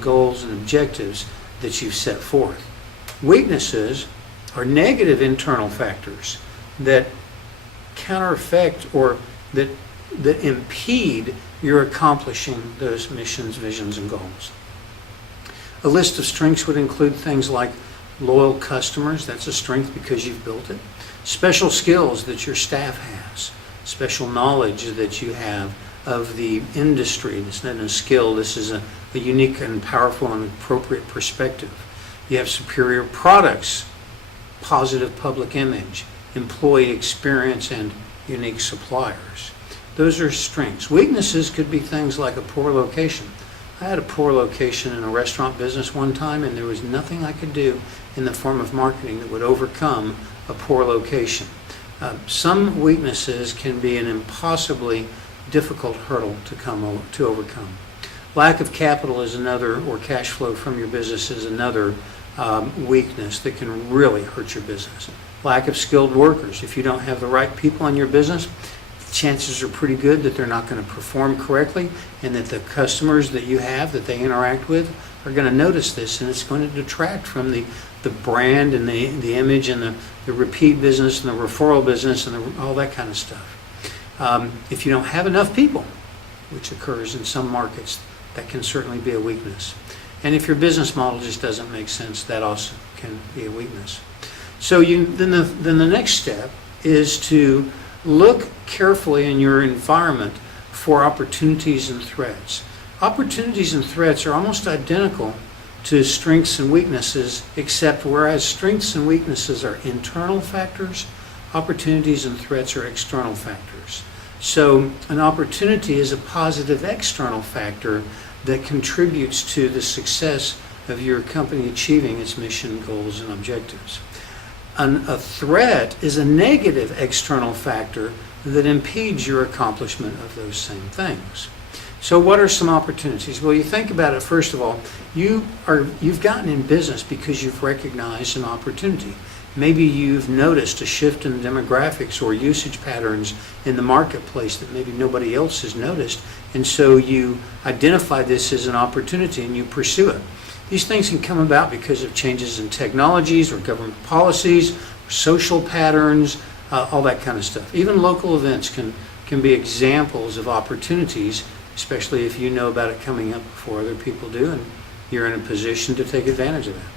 goals and objectives that you've set forth. Weaknesses are negative internal factors that counter-effect or that impede your accomplishing those missions, visions, and goals. A list of strengths would include things like loyal customers. That's a strength because you've built it. Special skills that your staff has. Special knowledge that you have of the industry. This isn't a skill. This is a unique and powerful and appropriate perspective. You have superior products, positive public image, employee experience, and unique suppliers. Those are strengths. Weaknesses could be things like a poor location. I had a poor location in a restaurant business one time, and there was nothing I could do in the form of marketing that would overcome a poor location. Some weaknesses can be an impossibly difficult hurdle to overcome. Lack of capital is another, or cash flow from your business is another weakness that can really hurt your business. Lack of skilled workers. If you don't have the right people in your business, chances are pretty good that they're not going to perform correctly, and that the customers that you have that they interact with are going to notice this, and it's going to detract from the brand and the image and the repeat business and the referral business and all that kind of stuff. If you don't have enough people, which occurs in some markets, that can certainly be a weakness. And if your business model just doesn't make sense, that also can be a weakness. So then the next step is to look carefully in your environment for opportunities and threats. Opportunities and threats are almost identical to strengths and weaknesses, except whereas strengths and weaknesses are internal factors, opportunities and threats are external factors. So an opportunity is a positive external factor that contributes to the success of your company achieving its mission, goals, and objectives. A threat is a negative external factor that impedes your accomplishment of those same things. So what are some opportunities? Well, you think about it, first of all, you've gotten in business because you've recognized an opportunity. Maybe you've noticed a shift in demographics or usage patterns in the marketplace that maybe nobody else has noticed, and so you identify this as an opportunity and you pursue it. These things can come about because of changes in technologies or government policies, social patterns, all that kind of stuff. Even local events can be examples of opportunities, especially if you know about it coming up before other people do and you're in a position to take advantage of that.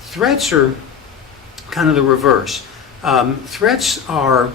Threats are kind of the reverse. Threats are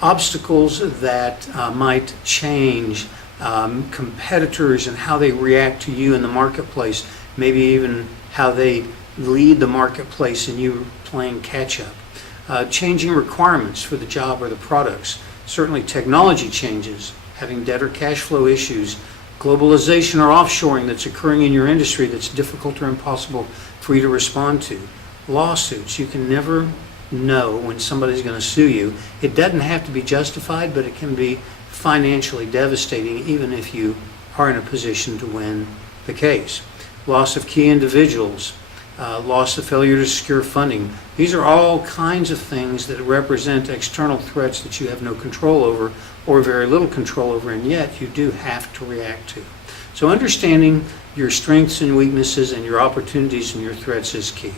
obstacles that might change competitors and how they react to you in the marketplace, maybe even how they lead the marketplace and you playing catch up. Changing requirements for the job or the products. Certainly technology changes, having debt or cash flow issues, globalization or offshoring that's occurring in your industry that's difficult or impossible for you to respond to. Lawsuits. You can never know when somebody's going to sue you. It doesn't have to be justified, but it can be financially devastating even if you are in a position to win the case. Loss of key individuals, loss of failure to secure funding. These are all kinds of things that represent external threats that you have no control over or very little control over, and yet you do have to react to. So understanding your strengths and weaknesses and your opportunities and your threats is key.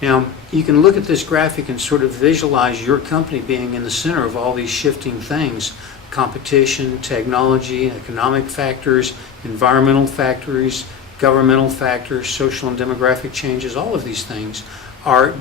Now, you can look at this graphic and sort of visualize your company being in the center of all these shifting things. Competition, technology, economic factors, environmental factors, governmental factors, social and demographic changes, all of these things are